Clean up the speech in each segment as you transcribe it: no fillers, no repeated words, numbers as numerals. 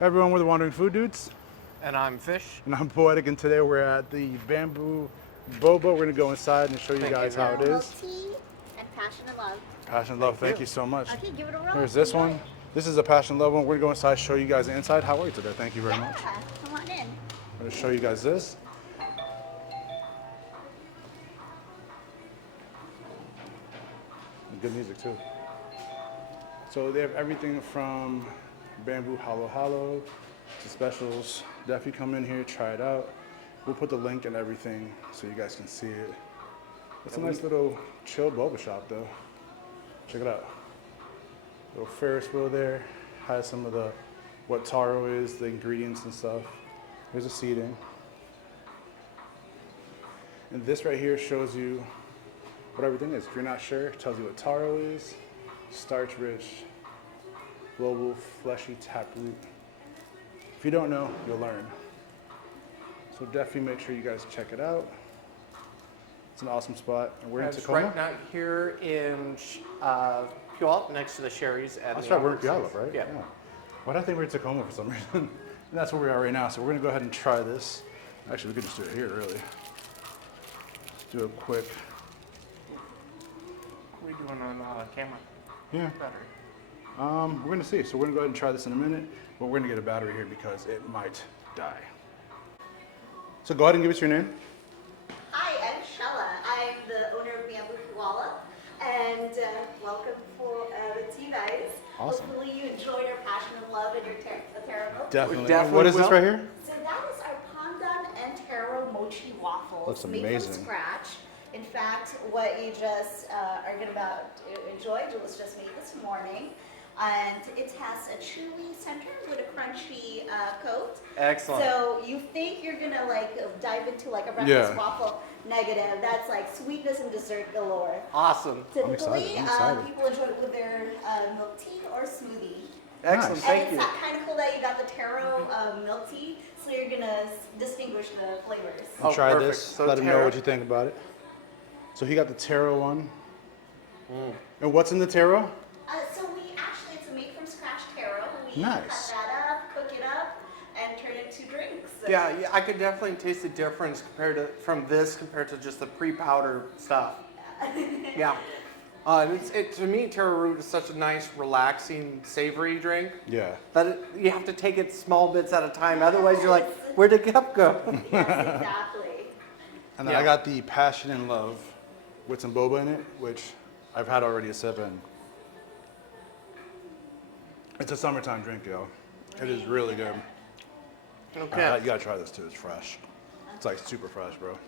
Hi everyone, we're the Wandering Food Dudes, And I'm Fish. and I'm Poetic, and today we're at the Bambu Boba. We're gonna go inside and show you guys how it is. Tea and passion and love. Passion and love, thank you so much. Okay, give it a roll. Here's this Enjoy. one. This is a passion and love one. We're gonna go inside, show you guys the inside. How are you today? Thank you very much. Yeah, come on in. I'm gonna show you guys this. And good music too. So they have everything from bamboo halo to specials. Definitely come in here, try it out. We'll put the link and everything so you guys can see it. It's a nice little chill boba shop though. Check it out. Little Ferris wheel there. Has some of the what taro is, the ingredients and stuff. There's a seating. And this right here shows you what everything is. If you're not sure, it tells you what taro is, starch rich, global fleshy taproot. If you don't know, you'll learn. So definitely make sure you guys check it out. It's an awesome spot. And we're in It's Tacoma. right now here in Puyallup, next to the Sherry's. That's right, we're in Puyallup, right? Yeah. Why did I think we were in Tacoma for some reason? And that's where we are right now. So we're gonna go ahead and try this. Actually, we could just do it here, really. Just do a quick. What are we doing on camera? Yeah. Battery. We're gonna see. So we're gonna go ahead and try this in a minute, but we're gonna get a battery here because it might die. So go ahead and give us your name. Hi, I'm Shella. I'm the owner of Bambu Puyallup, and welcome for the tea, guys. Awesome. Hopefully you enjoyed our passion and love and your taro milk. Definitely. definitely What is this will. right here? So that is our pandan and taro mochi waffles. Looks made amazing. from scratch. In fact, what you just are going to enjoy, it was just made this morning. And it has a chewy center with a crunchy coat. Excellent. So you think you're gonna dive into like a breakfast Yeah. waffle? Negative. That's like sweetness and dessert galore. Awesome. Typically, I'm excited. people enjoy it with their milk tea or smoothie. Excellent. Nice. Thank And you. it's kind of cool that you got the taro milk tea, so you're gonna distinguish the flavors. Oh, Try perfect. this. So Let them know taro. what you think about it. So he got the taro one. And what's in the taro? So it's a made from scratch taro. We Nice. cut that up, cook it up, and turn it into drinks. Yeah, I could definitely taste the difference compared to just the pre-powder stuff. Yeah. To me, taro root is such a nice, relaxing, savory drink. Yeah. That you have to take it small bits at a time. Otherwise, you're like, where'd the cup go? Yes, exactly. And then Yeah. I got the passion and love with some boba in it, which I've had already a sip in. It's a summertime drink, yo. It is really good. Okay. You gotta try this too. It's fresh. It's like super fresh, bro.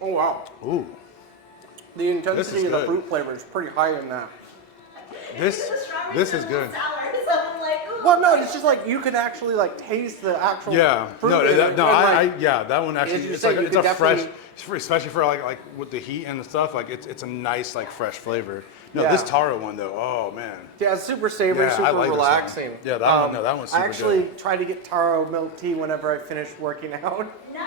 Oh wow. Ooh. The intensity of the good. fruit flavor is pretty high in that. This is good. Sour, so I'm like, ooh. Well, no, it's just like you could actually like taste the actual Yeah. fruit. No, in it, and, like, yeah, that one actually. as you It's say, like you it's a could fresh, definitely- especially for like with the heat and the stuff. Like it's a nice like fresh flavor. No, Yeah. this taro one though. Oh man. Yeah, it's super savory, Yeah, I super like this one. relaxing. Yeah, that one- no, that one's super I actually try to get taro milk tea whenever I finish working out. Nice.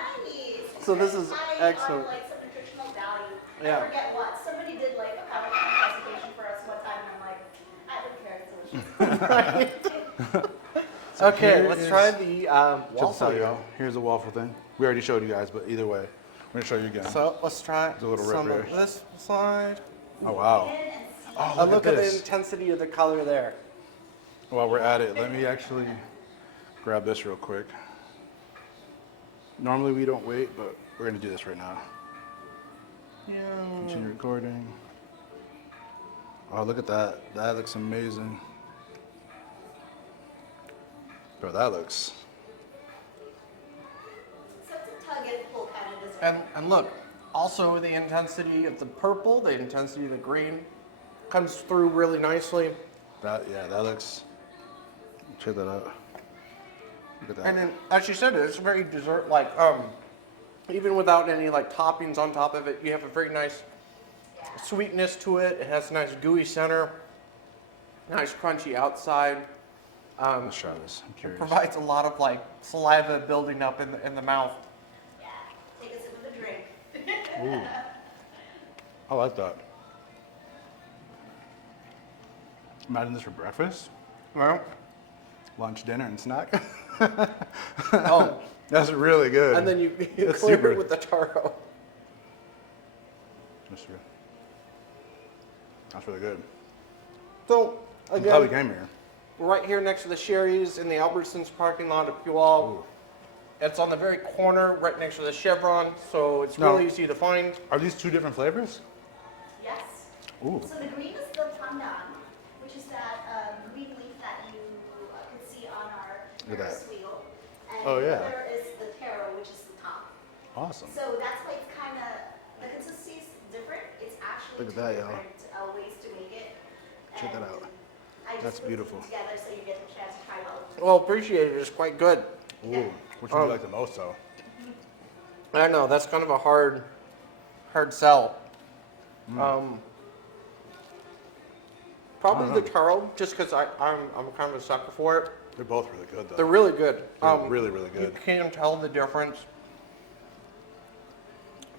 So this is I excellent. like some nutritional value. Yeah. I forget what. Somebody did like a PowerPoint presentation for us one time, and I'm like, I don't care. It's delicious. Okay, here let's is- try the Check this out, waffle. y'all. Here's the waffle thing. We already showed you guys, but either way, we're gonna show you again. So let's try a little rip some of here. this side. Oh wow. Oh, Look at the this. intensity of the color there. While we're at it, let me actually grab this real quick. Normally we don't wait, but we're gonna do this right now. Yeah. Continue recording. Oh, look at that. That looks amazing. Bro, that looks. So it's a tug and pull kind of dessert. And look, also the intensity of the purple, the intensity of the green comes through really nicely. That looks. Check that out. Look at that. And then, as you said, it's very dessert-like. Even without any like toppings on top of it, you have a very nice sweetness to it. It has a nice gooey center, nice crunchy outside. Let's try this. I'm curious. Provides a lot of like saliva building up in the mouth. Yeah. Take a sip of the drink. Ooh. I like that. Imagine this for breakfast, Well, lunch, dinner, and snack. oh, That's really good. and then you That's clear super. it with the taro. That's true. That's really good. So I'm glad we again, came here. right here next to the Sherry's in the Albertsons parking lot of Puyallup. Ooh. It's on the very corner, right next to the Chevron, so it's Now- really easy to find. Are these two different flavors? Yes. Ooh. So the green is the pandan, which is that green leaf that you can see on our Look at Ferris wheel. And Oh, the yeah. other is the taro, which is the top. Awesome. So that's why it's kind of, the consistency is different. It's actually Look at two that, y'all. different ways to make it. Check that And out. I just That's put beautiful. them together so you get the chance to try both. Well, appreciate it. It's quite good. Ooh. Which one do you like the most, though? I know that's kind of a hard sell. Mm. Probably I the don't know. taro, just because I'm kind of a sucker for it. They're both really good, though. They're really good. They're really, really You good. can tell the difference.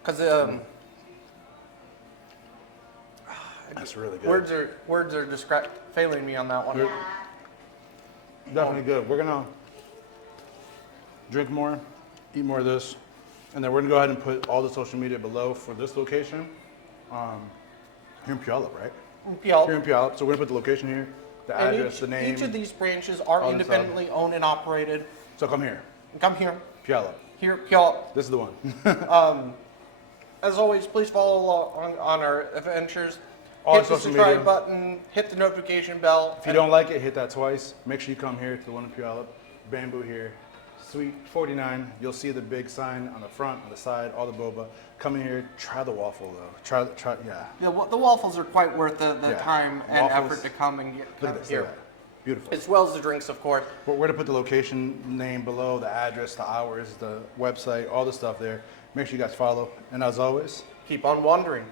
Because That's really good. words are failing me on that one. Yep. Yeah. Definitely good. We're gonna drink more, eat more of this, and then we're gonna go ahead and put all the social media below for this location. Here in Puyallup, right? Puyallup. Here in Puyallup. So we're gonna put the location here, the And address, the name. each of these branches are all this stuff. independently owned and operated. So come here, Come here, Puyallup. Puyallup. This is the one. As always, please follow along on our adventures. All Hit our the social subscribe media. button, hit the notification bell. If you don't like it, hit that twice. Make sure you come here to the one in Puyallup. Bamboo here. Suite 49. You'll see the big sign on the front, on the side, all the boba. Come in here, try the waffle though. Try, yeah. The waffles are quite worth the Yeah. time and Waffles. effort to come and get Look at this. here. Look at that. Beautiful. As well as the drinks, of course. We're going to put the location name below, the address, the hours, the website, all the stuff there. Make sure you guys follow. And as always, Keep on wandering.